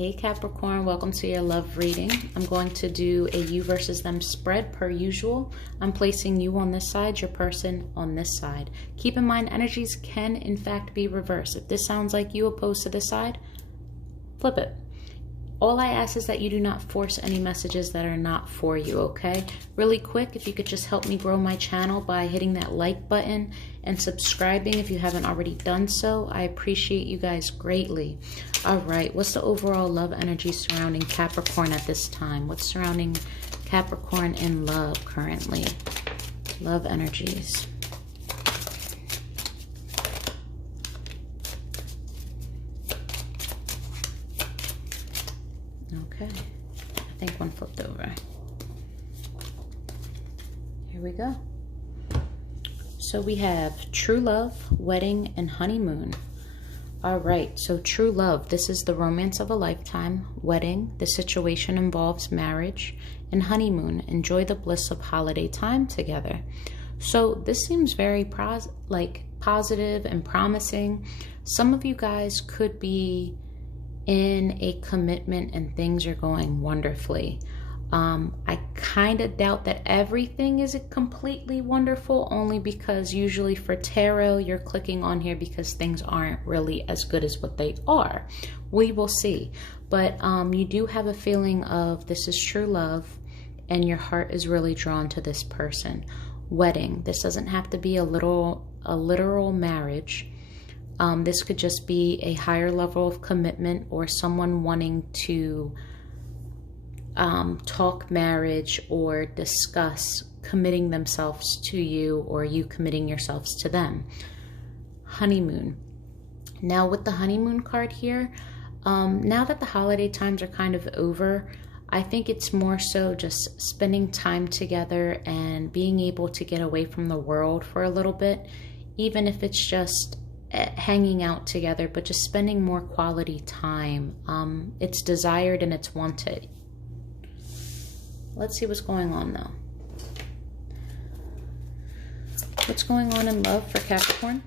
Hey Capricorn, welcome to your love reading. I'm going to do a you versus them spread per usual. I'm placing you on this side, your person on this side. Keep in mind, energies can in fact be reversed. If this sounds like you opposed to this side, flip it. All I ask is that you do not force any messages that are not for you, okay? Really quick, if you could just help me grow my channel by hitting that like button and subscribing if you haven't already done so. I appreciate you guys greatly. All right, what's the overall love energy surrounding Capricorn at this time? What's surrounding Capricorn in love currently? Love energies. Okay, I think one flipped over. Here we go. So we have true love, wedding, and honeymoon. All right, so true love, this is the romance of a lifetime. Wedding, the situation involves marriage. And honeymoon, enjoy the bliss of holiday time together. So this seems very positive and promising. Some of you guys could be in a commitment and things are going wonderfully. I kind of doubt that everything is completely wonderful, only because usually for tarot you're clicking on here because things aren't really as good as what they are. We will see, but you do have a feeling of this is true love and your heart is really drawn to this person. Wedding, this doesn't have to be a literal marriage. This could just be a higher level of commitment or someone wanting to talk marriage or discuss committing themselves to you or you committing yourselves to them. Honeymoon. Now with the honeymoon card here, now that the holiday times are kind of over, I think it's more so just spending time together and being able to get away from the world for a little bit, even if it's just hanging out together, but just spending more quality time. It's desired and it's wanted. Let's see what's going on though. What's going on in love for Capricorn?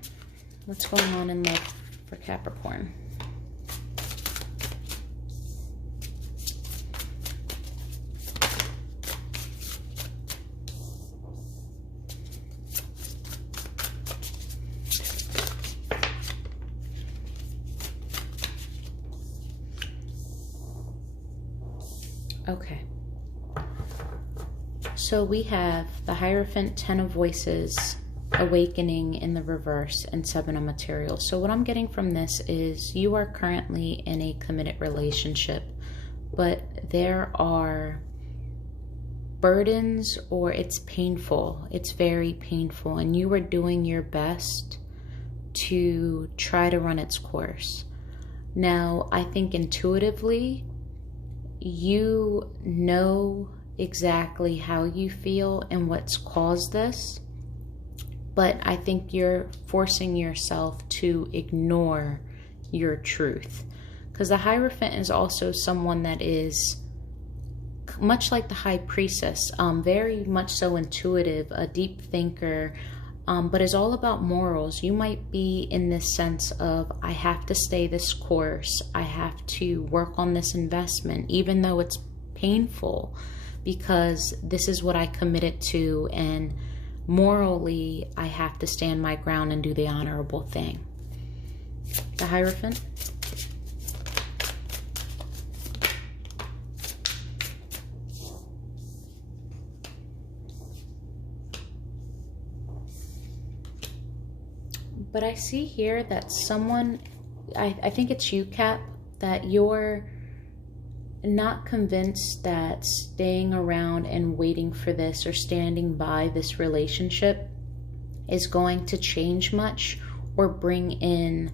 What's going on in love for Capricorn? Okay, so we have the Hierophant, 10 of Voices, Awakening in the reverse, and 7 of Materials. So what I'm getting from this is you are currently in a committed relationship, but there are burdens or it's painful. It's very painful, and you are doing your best to try to run its course. Now, I think intuitively, you know exactly how you feel and what's caused this, but I think you're forcing yourself to ignore your truth, because the Hierophant is also someone that is much like the High Priestess, very much so intuitive, a deep thinker, but is all about morals. You might be in this sense of, I have to stay this course. I have to work on this investment, even though it's painful, because this is what I committed to. And morally, I have to stand my ground and do the honorable thing. The Hierophant. But I see here that someone, I think it's you, Cap, that you're not convinced that staying around and waiting for this or standing by this relationship is going to change much or bring in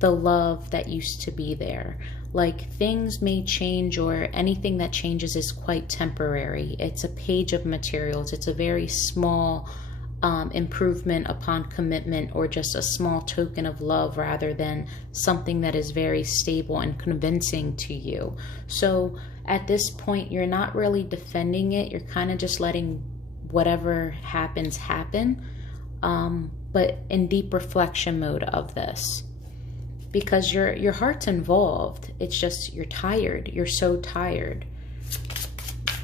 the love that used to be there. Like, things may change, or anything that changes is quite temporary. It's a page of materials. It's a very small improvement upon commitment, or just a small token of love, rather than something that is very stable and convincing to you. So at this point, you're not really defending it. You're kind of just letting whatever happens happen, but in deep reflection mode of this. because your heart's involved. It's just you're tired. You're so tired.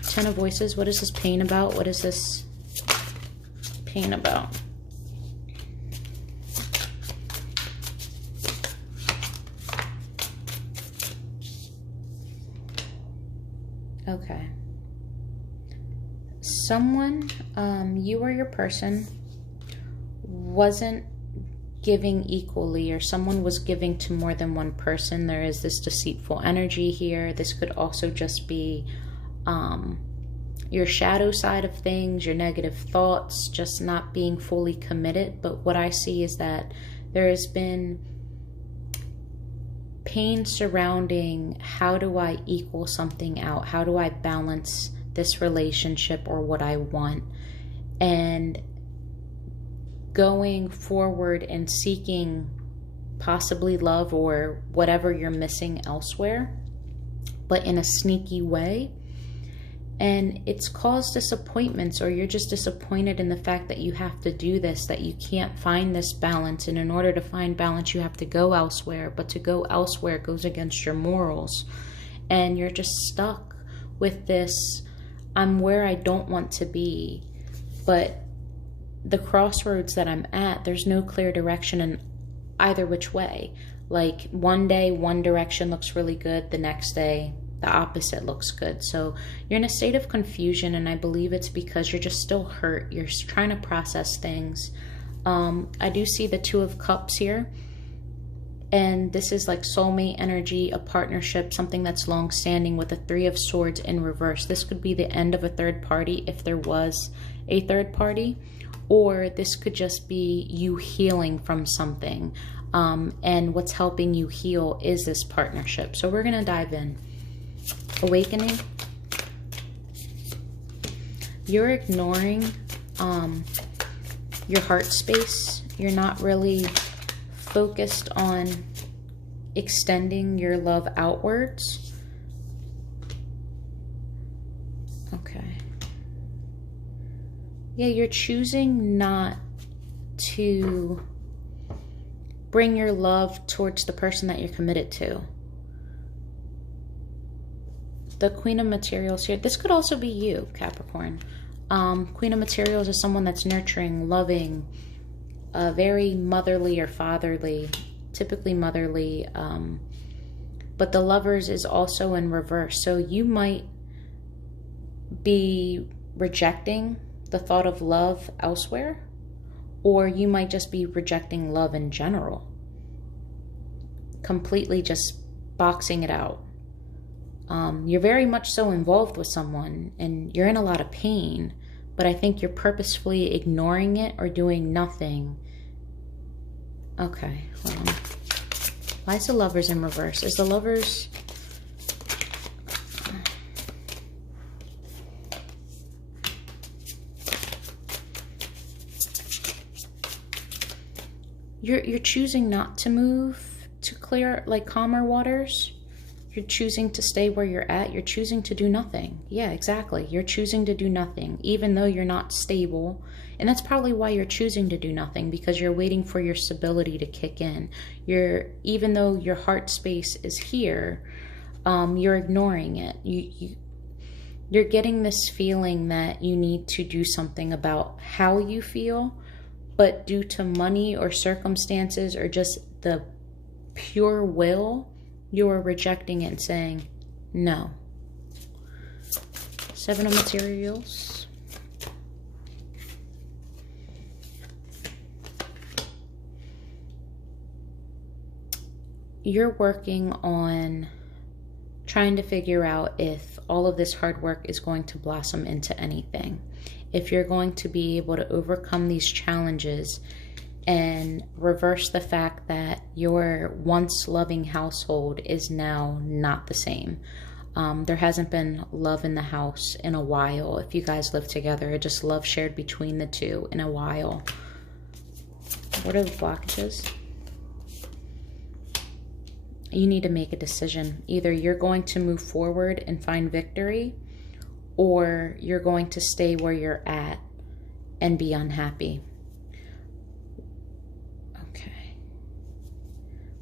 Ten of Voices. What is this pain about? What is this pain about? Okay. Someone, you or your person, wasn't giving equally, or someone was giving to more than one person. There is this deceitful energy here. This could also just be your shadow side of things, your negative thoughts, just not being fully committed. But what I see is that there has been pain surrounding how do I equal something out? How do I balance this relationship or what I want? And going forward and seeking possibly love or whatever you're missing elsewhere, but in a sneaky way. And it's caused disappointments, or you're just disappointed in the fact that you have to do this, that you can't find this balance. And in order to find balance, you have to go elsewhere. But to go elsewhere goes against your morals. And you're just stuck with this, I'm where I don't want to be. But the crossroads that I'm at, there's no clear direction in either which way. Like one day, one direction looks really good. The next day, the opposite looks good. So you're in a state of confusion, and I believe it's because you're just still hurt. You're trying to process things. I do see the Two of Cups here, and this is like soulmate energy, a partnership, something that's long-standing, with the Three of Swords in reverse. This could be the end of a third party if there was a third party, or this could just be you healing from something. And what's helping you heal is this partnership. So we're gonna dive in. Awakening. You're ignoring your heart space. You're not really focused on extending your love outwards. Okay. Yeah, you're choosing not to bring your love towards the person that you're committed to. The Queen of Materials here. This could also be you, Capricorn. Queen of Materials is someone that's nurturing, loving, very motherly or fatherly, typically motherly. But the Lovers is also in reverse. So you might be rejecting the thought of love elsewhere, or you might just be rejecting love in general. Completely just boxing it out. You're very much so involved with someone and you're in a lot of pain, but I think you're purposefully ignoring it or doing nothing. Okay, hold on. Why is the Lovers in reverse? Is the Lovers... You're choosing not to move to clear, like, calmer waters. You're choosing to stay where you're at. You're choosing to do nothing. Yeah, exactly. You're choosing to do nothing, even though you're not stable. And that's probably why you're choosing to do nothing, because you're waiting for your stability to kick in. Even though your heart space is here, you're ignoring it. You're getting this feeling that you need to do something about how you feel, but due to money or circumstances or just the pure will, you're rejecting it and saying no. Seven of Materials. You're working on trying to figure out if all of this hard work is going to blossom into anything. If you're going to be able to overcome these challenges and reverse the fact that your once loving household is now not the same. There hasn't been love in the house in a while. If you guys live together, just love shared between the two in a while. What are the blockages? You need to make a decision. Either you're going to move forward and find victory, or you're going to stay where you're at and be unhappy.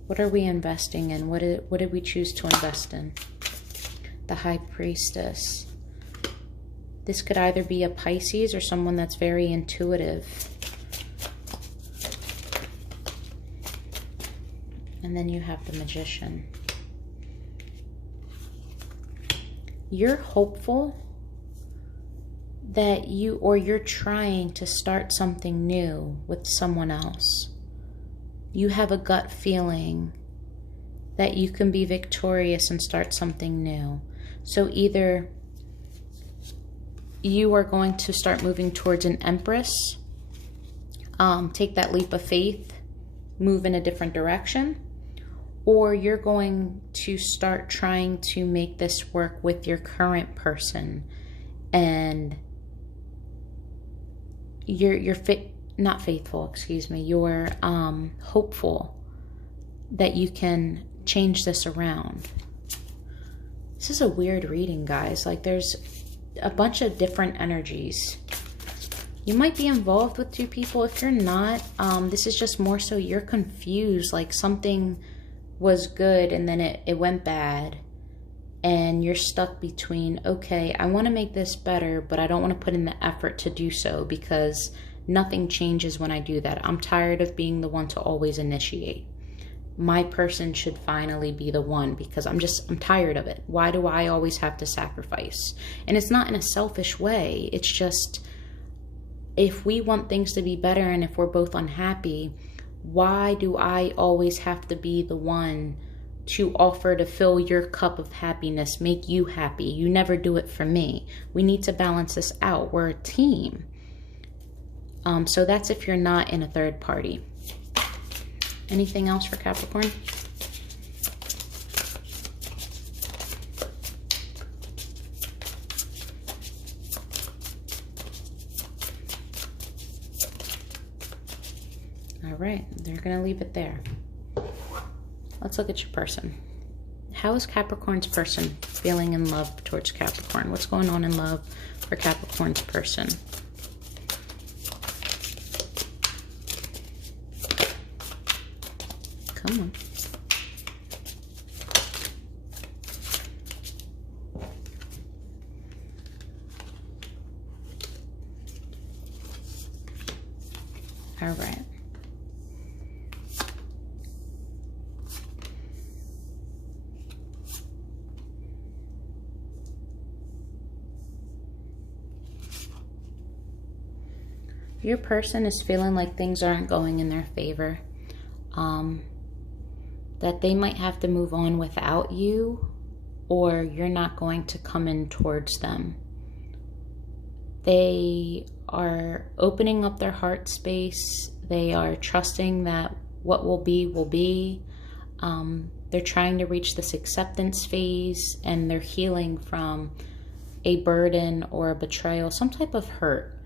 What are we investing in? What did we choose to invest in? The High Priestess. This could either be a Pisces or someone that's very intuitive. And then you have the Magician. You're hopeful that you're trying to start something new with someone else. You have a gut feeling that you can be victorious and start something new. So either you are going to start moving towards an Empress, take that leap of faith, move in a different direction, or you're going to start trying to make this work with your current person, and you're hopeful that you can change this around. This is a weird reading, guys. Like, there's a bunch of different energies. You might be involved with two people. If you're not, this is just more so you're confused, like something was good and then it went bad, and you're stuck between, okay, I want to make this better, but I don't want to put in the effort to do so because nothing changes when I do that. I'm tired of being the one to always initiate. My person should finally be the one because I'm tired of it. Why do I always have to sacrifice? And it's not in a selfish way. It's just, if we want things to be better and if we're both unhappy, why do I always have to be the one to offer to fill your cup of happiness, make you happy? You never do it for me. We need to balance this out. We're a team. So that's if you're not in a third party. Anything else for Capricorn? All right, they're going to leave it there. Let's look at your person. How is Capricorn's person feeling in love towards Capricorn? What's going on in love for Capricorn's person? Come on. All right. Your person is feeling like things aren't going in their favor. That they might have to move on without you, or you're not going to come in towards them. They are opening up their heart space. They are trusting that what will be will be. They're trying to reach this acceptance phase, and they're healing from a burden or a betrayal, some type of hurt.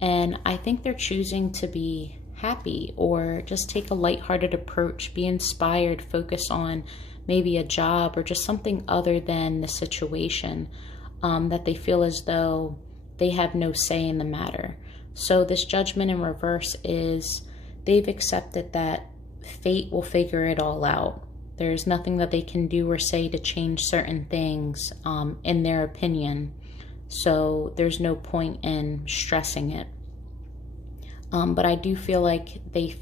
And I think they're choosing to be happy or just take a lighthearted approach, be inspired, focus on maybe a job or just something other than the situation, that they feel as though they have no say in the matter. So this Judgment in reverse is they've accepted that fate will figure it all out. There's nothing that they can do or say to change certain things, in their opinion. So there's no point in stressing it. But I do feel like they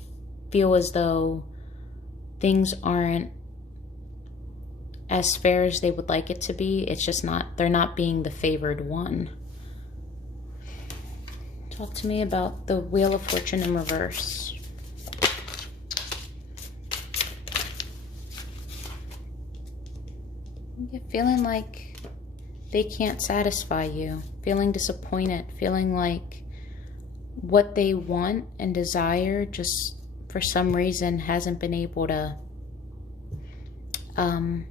feel as though things aren't as fair as they would like it to be. It's just not, they're not being the favored one. Talk to me about the Wheel of Fortune in reverse. You're feeling like they can't satisfy you, feeling disappointed, feeling like what they want and desire just for some reason hasn't been able to come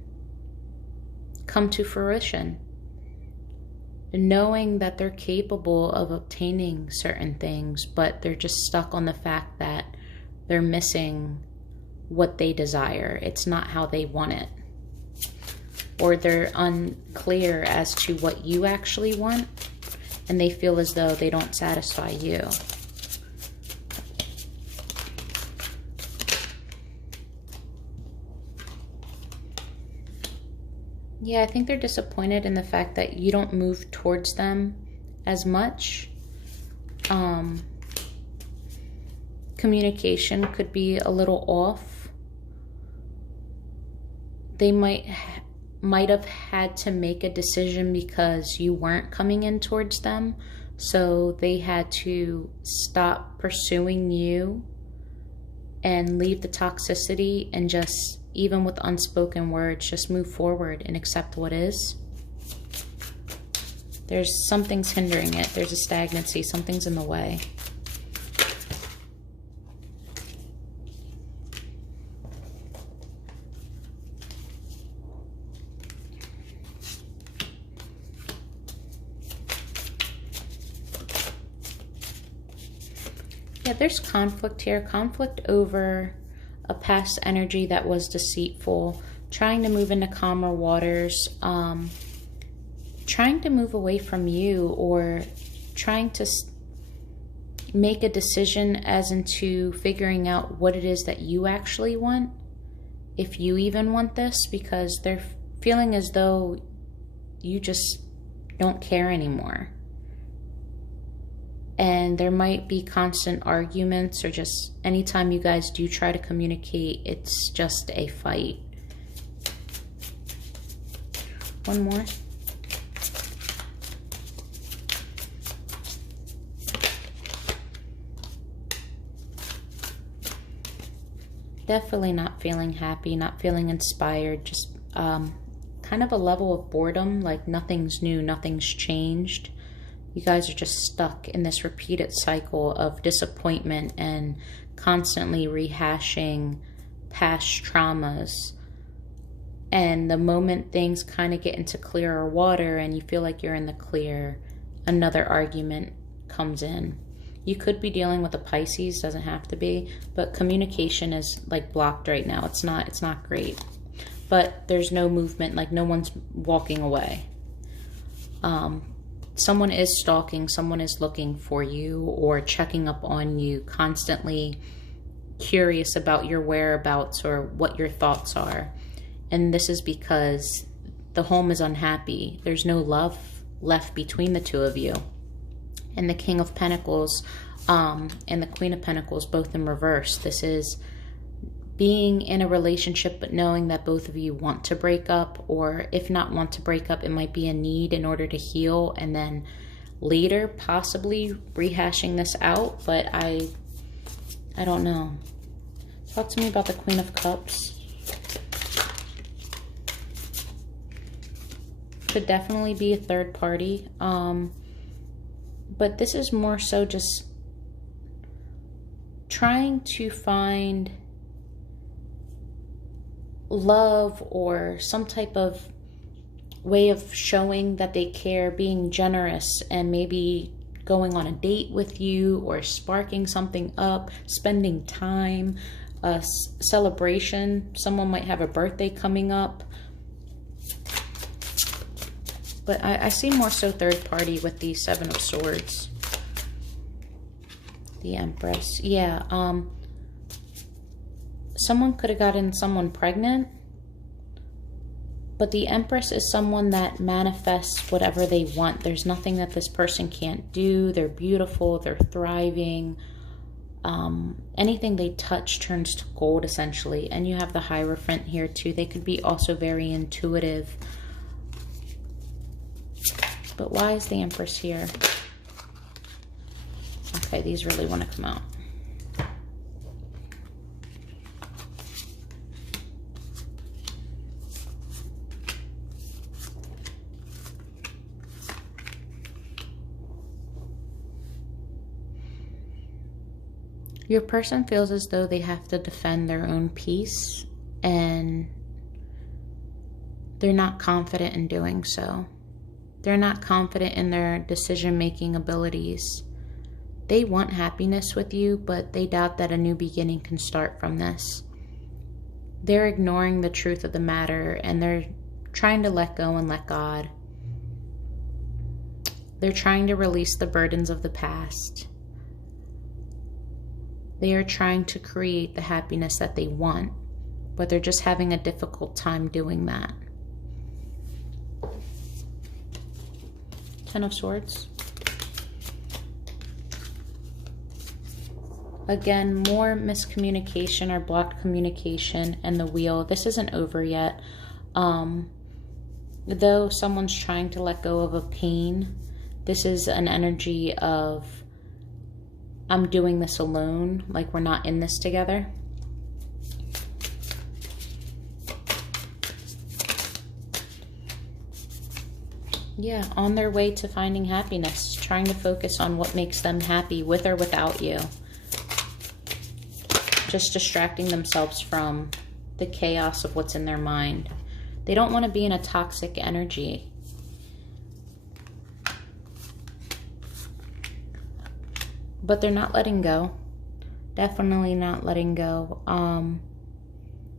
to fruition. Knowing that they're capable of obtaining certain things, but they're just stuck on the fact that they're missing what they desire. It's not how they want it. Or they're unclear as to what you actually want, and they feel as though they don't satisfy you. Yeah, I think they're disappointed in the fact that you don't move towards them as much. Communication could be a little off. They might have had to make a decision because you weren't coming in towards them. So they had to stop pursuing you and leave the toxicity and just, even with unspoken words, just move forward and accept what is. There's something's hindering it. There's a stagnancy. Something's in the way. Yeah, there's conflict here. Conflict over a past energy that was deceitful. Trying to move into calmer waters. Trying to move away from you, or trying to make a decision as into figuring out what it is that you actually want. If you even want this, because they're feeling as though you just don't care anymore. And there might be constant arguments, or just anytime you guys do try to communicate, it's just a fight. One more. Definitely not feeling happy, not feeling inspired, just kind of a level of boredom, like nothing's new, nothing's changed. You guys are just stuck in this repeated cycle of disappointment and constantly rehashing past traumas. And the moment things kind of get into clearer water and you feel like you're in the clear, another argument comes in. You could be dealing with a Pisces, doesn't have to be, but communication is like blocked right now. It's not great. But there's no movement, like no one's walking away. Someone is stalking, someone is looking for you or checking up on you, constantly curious about your whereabouts or what your thoughts are. And this is because the home is unhappy. There's no love left between the two of you. And the King of Pentacles and the Queen of Pentacles, both in reverse. This is being in a relationship but knowing that both of you want to break up, or if not want to break up, it might be a need in order to heal, and then later possibly rehashing this out. But I don't know. Talk to me about the Queen of Cups. Could definitely be a third party. But this is more so just trying to find love or some type of way of showing that they care, being generous, and maybe going on a date with you or sparking something up, spending time, a celebration. Someone might have a birthday coming up. But I see more so third party with the Seven of Swords. The Empress. Yeah. Someone could have gotten someone pregnant. But the Empress is someone that manifests whatever they want. There's nothing that this person can't do. They're beautiful. They're thriving. Anything they touch turns to gold, essentially. And you have the Hierophant here, too. They could be also very intuitive. But why is the Empress here? Okay, these really want to come out. Your person feels as though they have to defend their own peace, and they're not confident in doing so. They're not confident in their decision-making abilities. They want happiness with you, but they doubt that a new beginning can start from this. They're ignoring the truth of the matter, and they're trying to let go and let God. They're trying to release the burdens of the past. They are trying to create the happiness that they want, but they're just having a difficult time doing that. Ten of Swords. Again, more miscommunication or blocked communication, and the Wheel. This isn't over yet. Though someone's trying to let go of a pain, this is an energy of, I'm doing this alone, like we're not in this together. Yeah, on their way to finding happiness, trying to focus on what makes them happy with or without you. Just distracting themselves from the chaos of what's in their mind. They don't want to be in a toxic energy. But they're not letting go. Definitely not letting go.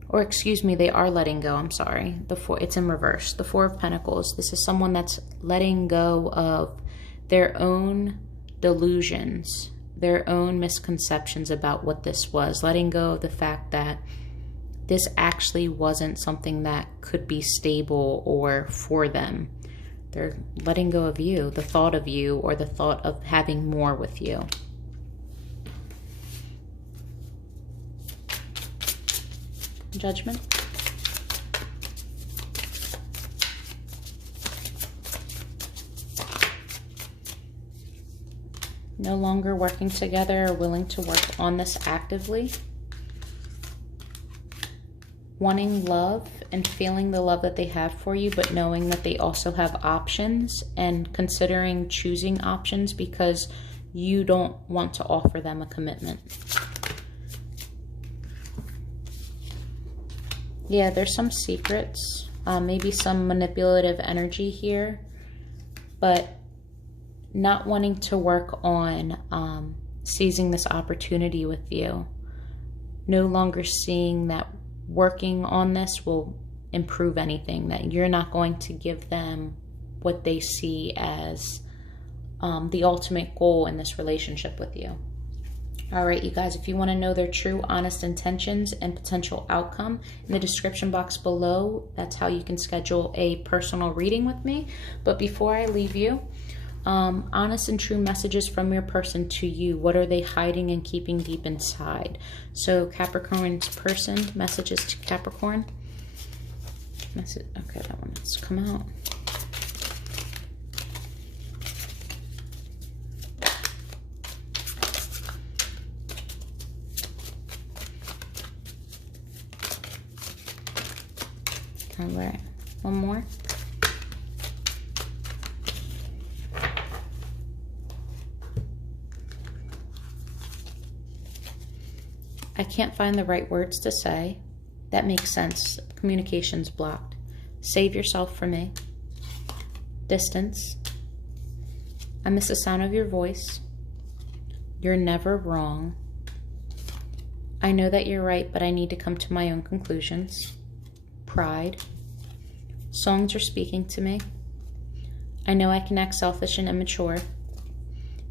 Or excuse me, they are letting go. I'm sorry. It's in reverse. The Four of Pentacles. This is someone that's letting go of their own delusions, their own misconceptions about what this was. Letting go of the fact that this actually wasn't something that could be stable or for them. They're letting go of you, the thought of you, or the thought of having more with you. Judgment. No longer working together or willing to work on this actively. Wanting love and feeling the love that they have for you, but knowing that they also have options and considering choosing options because you don't want to offer them a commitment. Yeah, there's some secrets, maybe some manipulative energy here, but not wanting to work on seizing this opportunity with you. No longer seeing that working on this will improve anything, that you're not going to give them what they see as the ultimate goal in this relationship with you. All right, you guys, if you want to know their true, honest intentions and potential outcome, in the description box below, that's how you can schedule a personal reading with me. But before I leave you, honest and true messages from your person to you. What are they hiding and keeping deep inside? So Capricorn's person, messages to Capricorn. Okay, that one has come out. All right, one more. I can't find the right words to say. That makes sense. Communication's blocked. Save yourself from me. Distance. I miss the sound of your voice. You're never wrong. I know that you're right, but I need to come to my own conclusions. Pride. Songs are speaking to me. I know I can act selfish and immature.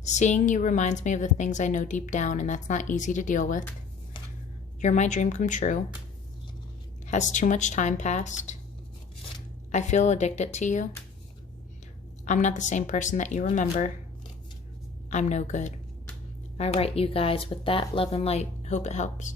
Seeing you reminds me of the things I know deep down, and that's not easy to deal with. You're my dream come true. Has too much time passed? I feel addicted to you. I'm not the same person that you remember. I'm no good. All right, you guys, with that, love and light. Hope it helps.